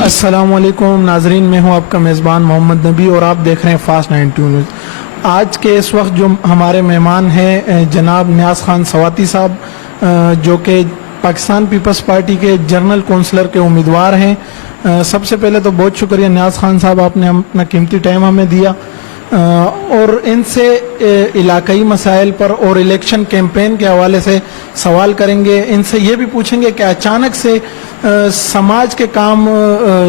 अस्सलाम वालेकुम नाजरीन, मैं हूं आपका मेज़बान मोहम्मद नबी और आप देख रहे हैं फास्ट 92 न्यूज़। आज के इस वक्त जो हमारे मेहमान हैं जनाब न्याज़ खान सवाती साहब, जो कि पाकिस्तान पीपल्स पार्टी के जनरल कौंसलर के उम्मीदवार हैं। सबसे पहले तो बहुत शुक्रिया न्याज़ खान साहब, आपने अपना कीमती टाइम हमें दिया और इनसे इलाकाई मसाइल पर और इलेक्शन कैंपेन के हवाले से सवाल करेंगे। इनसे ये भी पूछेंगे कि अचानक से समाज के काम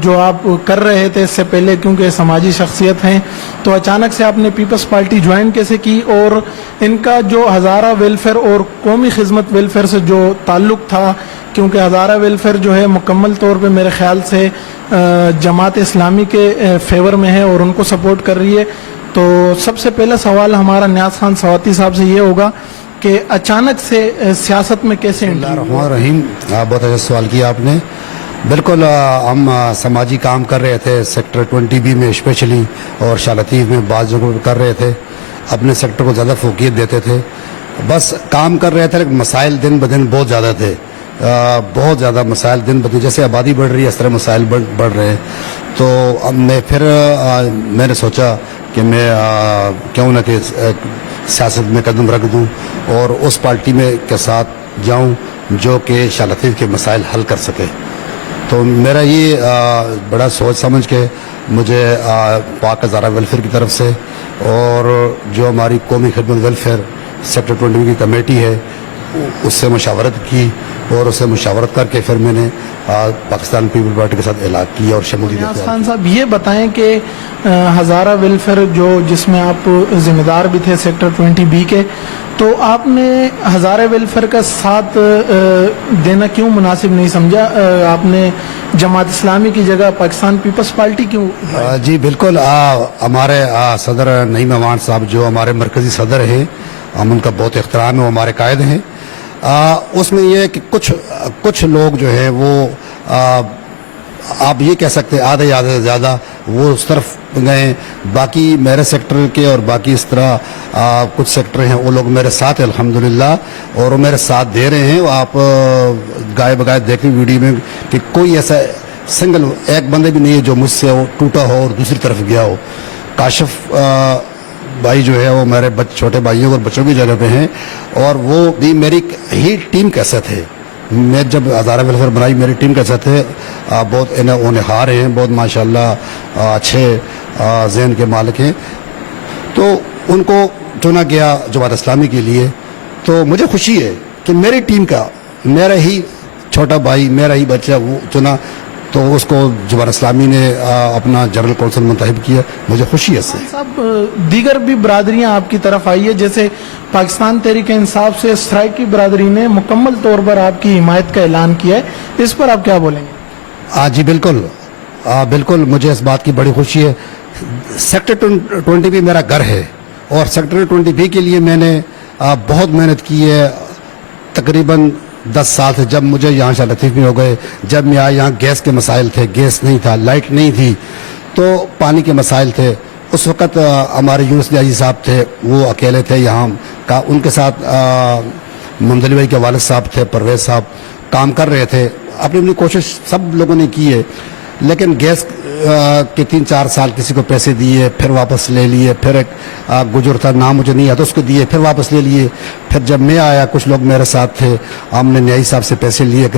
जो आप कर रहे थे इससे पहले, क्योंकि समाजी शख्सियत हैं, तो अचानक से आपने पीपल्स पार्टी ज्वाइन कैसे की और इनका जो हज़ारा वेलफेयर और कौमी खिदमत वेलफेयर से जो ताल्लुक़ था, क्योंकि हज़ारा वेलफेयर जो है मुकम्मल तौर पे मेरे ख्याल से जमात इस्लामी के फेवर में है और उनको सपोर्ट कर रही है। तो सबसे पहला सवाल हमारा न्याज़ खान सवाती साहब से ये होगा कि अचानक से सियासत में कैसे रहीम, बहुत अच्छा सवाल किया आपने। बिल्कुल, हम समाजी काम कर रहे थे सेक्टर 20B में स्पेशली और शालतीफ़ में बाज़ जगहों कर रहे थे। अपने सेक्टर को ज़्यादा फोकियत देते थे, बस काम कर रहे थे, लेकिन मसाइल दिन ब दिन बहुत ज़्यादा थे। बहुत ज़्यादा मसाइल दिन ब दिन, जैसे आबादी बढ़ रही है इस तरह मसाइल बढ़ रहे हैं। तो अब मैंने सोचा कि मैं क्यों ना कि सियासत में कदम रख दूं और उस पार्टी में के साथ जाऊं जो कि शालतीफ़ के मसाइल हल कर सके। तो मेरा ये बड़ा सोच समझ के मुझे पाक हज़ारा वेलफेयर की तरफ से और जो हमारी कौमी खिदमत वेलफेयर सेक्टर 20 की कमेटी है उससे मुशावरत की और उससे मुशावरत करके फिर मैंने पाकिस्तान पीपल पार्टी के साथ इलाक़ किया और शमूलियत। न्याज़ खान साहब ये बताएं कि हज़ारा वेलफेयर जिसमें आप ज़िम्मेदार भी थे सेक्टर 20B के, तो आपने हज़ारा वेलफेयर का साथ देना क्यों मुनासिब नहीं समझा? आपने जमात इस्लामी की जगह पाकिस्तान पीपल्स पार्टी क्यों? जी बिल्कुल, हमारे सदर नईम अमान साहब जो हमारे मरकज़ी सदर हैं, हम उनका बहुत एहतराम है, वो हमारे कायद हैं। उसमें यह है कि कुछ लोग जो हैं वो आप ये कह सकते हैं आधे से ज़्यादा वो उस तरफ गए। बाकी मेरे सेक्टर के और बाकी इस तरह कुछ सेक्टर हैं वो लोग मेरे साथ हैं अल्हम्दुलिल्लाह, और वो मेरे साथ दे रहे हैं। आप गाय बगाए देखें वीडियो में कि कोई ऐसा सिंगल एक बंदे भी नहीं है जो मुझसे वो टूटा हो और दूसरी तरफ गया हो। काशिफ भाई जो है वो मेरे छोटे भाइयों और बच्चों की जगह पे हैं और वो भी मेरी ही टीम कैसे थे। मैं जब हज़ारा वेलफेयर बनाई मेरी टीम कैसे थे, बहुत होनहार हैं, बहुत माशाल्लाह अच्छे ज़हन के मालिक हैं। तो उनको चुना गया जमात इस्लामी के लिए। तो मुझे खुशी है कि मेरी टीम का मेरा ही छोटा भाई, मेरा ही बच्चा वो चुना, तो उसको जमात इस्लामी ने अपना जनरल कौंसिल मुंतखब किया। मुझे खुशी है इससे। साहब दीगर भी बरादरियां आपकी तरफ आई है, जैसे पाकिस्तान तहरीक इंसाफ से स्ट्राइक की बरादरी ने मुकम्मल तौर पर आपकी हिमायत का ऐलान किया है, इस पर आप क्या बोलेंगे? जी बिल्कुल, बिल्कुल मुझे इस बात की बड़ी खुशी है। सेक्टर 20B मेरा घर है और सेक्टर 20B के लिए मैंने बहुत मेहनत की है। तकरीबन 10 साल से जब मुझे यहाँ शालतीफ़ में हो गए, जब मैं आया यहाँ गैस के मसाइल थे, गैस नहीं था, लाइट नहीं थी, तो पानी के मसाइल थे। उस वक़्त हमारे यूनुस नियाज़ी साहब थे, वो अकेले थे यहाँ का, उनके साथ मुमदली भाई के वालिद साहब थे, परवेज़ साहब काम कर रहे थे। अपनी कोशिश सब लोगों ने की है, लेकिन गैस के 3-4 साल किसी को पैसे दिए, फिर वापस ले लिए, फिर एक गुजर था नाम मुझे नहीं आता उसको दिए, फिर वापस ले लिए। फिर जब मैं आया कुछ लोग मेरे साथ थे, हमने न्यायी साहब से पैसे लिए,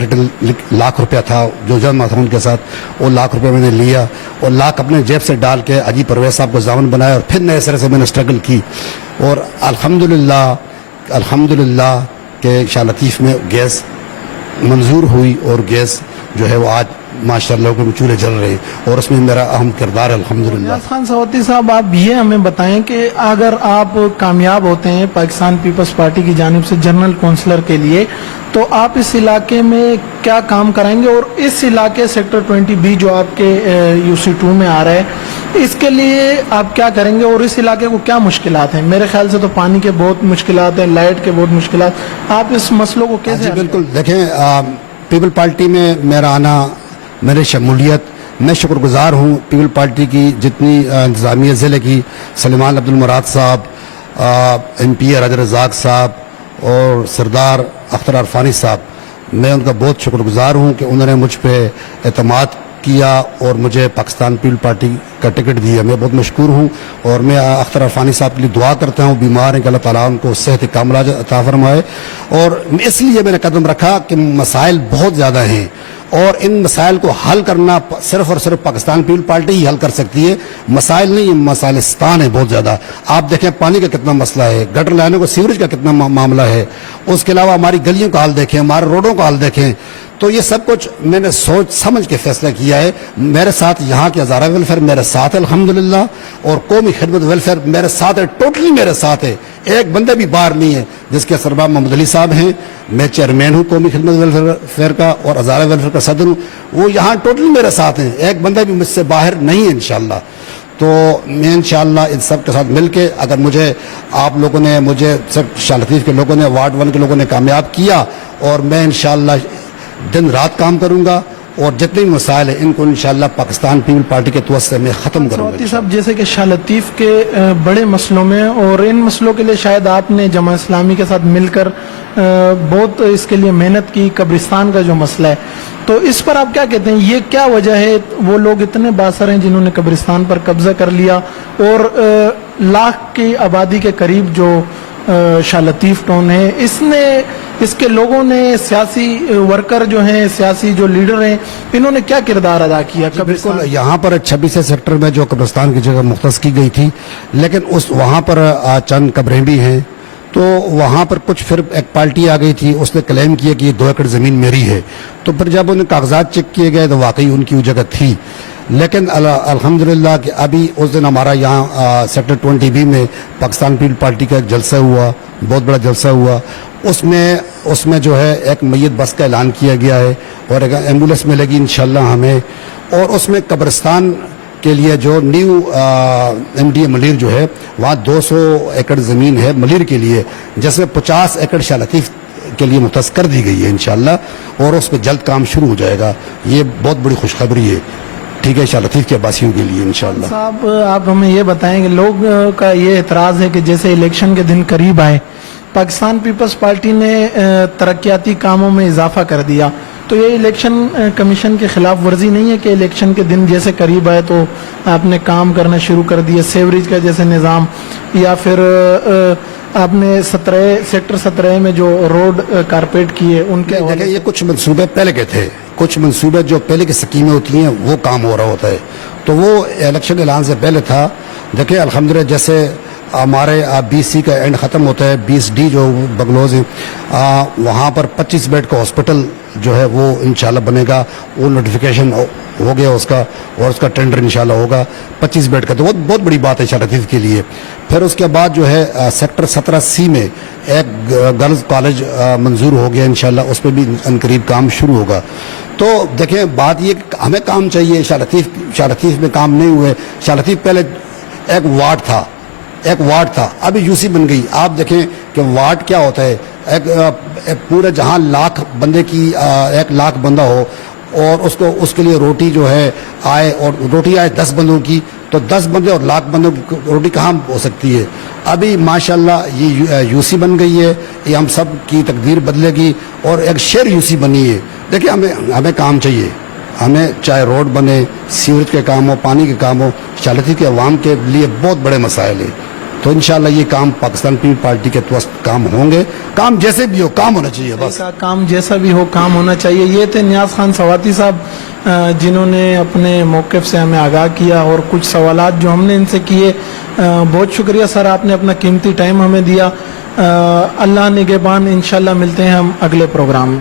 लाख रुपया था जो जमा था उनके साथ, वो लाख रुपये मैंने लिया और लाख अपने जेब से डाल के अजी परवेज़ साहब को ज़ामन बनाया और फिर नए सिरे से मैंने स्ट्रगल की और अल्हम्दुलिल्लाह के शालतीफ़ में गैस मंजूर हुई और गैस जो है वो आज माशाअल्लाह के चूल्हे जल रहे हैं और उसमें मेरा अहम किरदार है अल्हम्दुलिल्लाह। न्याज़ खान सवाती साहब, आप ये हमें बताएं कि अगर आप कामयाब होते हैं पाकिस्तान पीपल्स पार्टी की जानिब से जनरल कौंसलर के लिए, तो आप इस इलाके में क्या काम कराएंगे और इस इलाके सेक्टर 20B जो आपके UC2 में आ रहा है, इसके लिए आप क्या करेंगे और इस इलाके को क्या मुश्किलात हैं? मेरे ख्याल से तो पानी के बहुत मुश्किलात हैं, लाइट के बहुत मुश्किलात, आप इस मसलों को कैसे? बिल्कुल, देखें पीपल पार्टी में मेरा आना, मेरी शमूलियत, मैं शुक्रगुजार हूँ पीपल पार्टी की जितनी इंतज़ामिया ज़िले की, सलीमान अब्दुल मुराद साहब, MP राजा रज़ाक साहब और सरदार अख्तर अरफानी साहब, मैं उनका बहुत शुक्रगुजार हूँ कि उन्होंने मुझ पर एतमाद کیا اور مجھے پاکستان پیپل پارٹی کا ٹکٹ دیا. میں بہت مشکور ہوں اور میں اختر عرفانی صاحب کے لیے دعا کرتا ہوں, بیمار ہیں کہ اللہ تعالیٰ ان کو صحت کاملہ عطا فرمائے. اور اس لیے میں نے قدم رکھا کہ مسائل بہت زیادہ ہیں اور ان مسائل کو حل کرنا صرف اور صرف پاکستان پیپل پارٹی ہی حل کر سکتی ہے. مسائل نہیں, یہ مسائلستان ہے بہت زیادہ. آپ دیکھیں پانی کا کتنا مسئلہ ہے, گٹر لائنوں کو سیوریج کا کتنا معاملہ ہے, اس کے علاوہ ہماری گلیوں کا حال دیکھیں, ہمارے روڈوں کا حال دیکھیں. تو یہ سب کچھ میں نے سوچ سمجھ کے فیصلہ کیا ہے. میرے ساتھ یہاں کے ہزارہ ویلفیئر میرے ساتھ ہے الحمدللہ, اور قومی خدمت ویلفیئر میرے ساتھ ہے, ٹوٹلی میرے ساتھ ہے. ایک بندہ بھی باہر نہیں ہے, جس کے سربراہ محمد علی صاحب ہیں, میں چیئرمین ہوں قومی خدمت ویلفیئر کا اور ہزارہ ویلفیئر کا صدر ہوں, وہ یہاں ٹوٹلی میرے ساتھ ہیں. ایک بندہ بھی مجھ سے باہر نہیں ہے انشاءاللہ. تو میں انشاءاللہ ان سب کے ساتھ مل کے, اگر مجھے آپ لوگوں نے, مجھے سب شاہ لطیف کے لوگوں نے, وارڈ 1 کے لوگوں نے کامیاب کیا, اور میں انشاءاللہ دن رات کام کروں گا, اور جتنے بھی مسائل ہیں ان کو انشاءاللہ پاکستان پیپل پارٹی کے توسط سے میں ختم کروں سواتی گا. صاحب, جیسے کہ شاہ لطیف کے بڑے مسئلوں میں, اور ان مسئلوں کے لیے شاید آپ نے جماعت اسلامی کے ساتھ مل کر بہت اس کے لیے محنت کی, قبرستان کا جو مسئلہ ہے, تو اس پر آپ کیا کہتے ہیں, یہ کیا وجہ ہے وہ لوگ اتنے باثر ہیں جنہوں نے قبرستان پر قبضہ کر لیا, اور لاکھ کی آبادی کے قریب جو شاہ لطیف ٹون ہے, اس کے لوگوں نے, سیاسی ورکر جو ہیں, سیاسی جو لیڈر ہیں, انہوں نے کیا کردار ادا کیا؟ بالکل, یہاں پر 26 سیکٹر میں جو قبرستان کی جگہ مختص کی گئی تھی, لیکن وہاں پر چند قبریں بھی ہیں. تو وہاں پر کچھ پھر ایک پارٹی آ گئی تھی, اس نے کلیم کیا کہ یہ 2 ایکڑ زمین میری ہے. تو پھر جب انہیں کاغذات چیک کیے گئے تو واقعی ان کی وہ جگہ تھی. لیکن الحمدللہ کہ ابھی اس دن ہمارا یہاں سیکٹر 20B میں پاکستان پیپل پارٹی کا ایک جلسہ ہوا, بہت بڑا جلسہ ہوا. اس میں جو ہے ایک میت بس کا اعلان کیا گیا ہے, اور ایک ایمبولینس ملے گی انشاءاللہ ہمیں. اور اس میں قبرستان کے لیے جو نیو MDA ملیر جو ہے, وہاں 200 ایکڑ زمین ہے ملیر کے لیے, جس میں 50 ایکڑ شاہ لطیف کے لیے مختص کر دی گئی ہے انشاءاللہ, اور اس پہ جلد کام شروع ہو جائے گا. یہ بہت بڑی خوشخبری ہے, ٹھیک ہے, شاہ لطیف کے عباسیوں کے لیے انشاءاللہ. صاحب, آپ ہمیں یہ بتائیں کہ لوگ کا یہ اعتراض ہے کہ جیسے الیکشن کے دن قریب آئے, پاکستان پیپلز پارٹی نے ترقیاتی کاموں میں اضافہ کر دیا, تو یہ الیکشن کمیشن کی خلاف ورزی نہیں ہے کہ الیکشن کے دن جیسے قریب آئے تو آپ نے کام کرنا شروع کر دیا, سیوریج کا جیسے نظام, یا پھر آپ نے سیکٹر 17 میں جو روڈ کارپیٹ کیے ان کے دیکھیں, یہ کچھ منصوبے پہلے کے تھے, کچھ منصوبے جو پہلے کی سکیمیں ہوتی ہیں وہ کام ہو رہا ہوتا ہے, تو وہ الیکشن اعلان سے پہلے تھا. دیکھیں الحمدللہ, جیسے ہمارے 20C کا اینڈ ختم ہوتا ہے, 20D جو بگلوز ہیں, وہاں پر 25 بیڈ کا ہاسپٹل جو ہے وہ انشاءاللہ بنے گا. وہ نوٹیفیکیشن ہو گیا اس کا, اور اس کا ٹینڈر انشاءاللہ ہوگا 25 بیڈ کا. تو وہ بہت بڑی بات ہے شاہ لطیف کے لیے. پھر اس کے بعد جو ہے سیکٹر 17C میں ایک گرلز کالج منظور ہو گیا انشاءاللہ, اس پہ بھی عنقریب کام شروع ہوگا. تو دیکھیں بات یہ کہ ہمیں کام چاہیے, شاہ لطیف میں کام نہیں ہوئے. شاہ لطیف پہلے ایک وارڈ تھا, ابھی UC بن گئی. آپ دیکھیں کہ وارڈ کیا ہوتا ہے, ایک پورے جہاں لاکھ بندے کی 1 لاکھ بندہ ہو, اور اس کے لیے روٹی جو ہے آئے, اور روٹی آئے 10 بندوں کی, تو 10 بندے اور لاکھ بندوں کی روٹی کہاں ہو سکتی ہے. ابھی ماشاءاللہ یہ UC بن گئی ہے, یہ ہم سب کی تقدیر بدلے گی, اور ایک شہر UC بنی ہے. دیکھیں ہمیں کام چاہیے, ہمیں چاہے روڈ بنے, سیوریج کے کام ہو, پانی کے کام ہو. شاہ لطیف کے عوام کے لیے بہت بڑے مسائل ہیں. تو انشاءاللہ یہ کام پاکستان پیپل پارٹی کے توسط کام ہوں گے. کام جیسے بھی ہو, کام ہونا چاہیے بس. کام جیسا بھی ہو, کام ہونا چاہیے. یہ تھے نیاز خان سواتی صاحب, جنہوں نے اپنے موقف سے ہمیں آگاہ کیا, اور کچھ سوالات جو ہم نے ان سے کیے. بہت شکریہ سر, آپ نے اپنا قیمتی ٹائم ہمیں دیا. اللہ نگہبان, انشاءاللہ ملتے ہیں ہم اگلے پروگرام میں.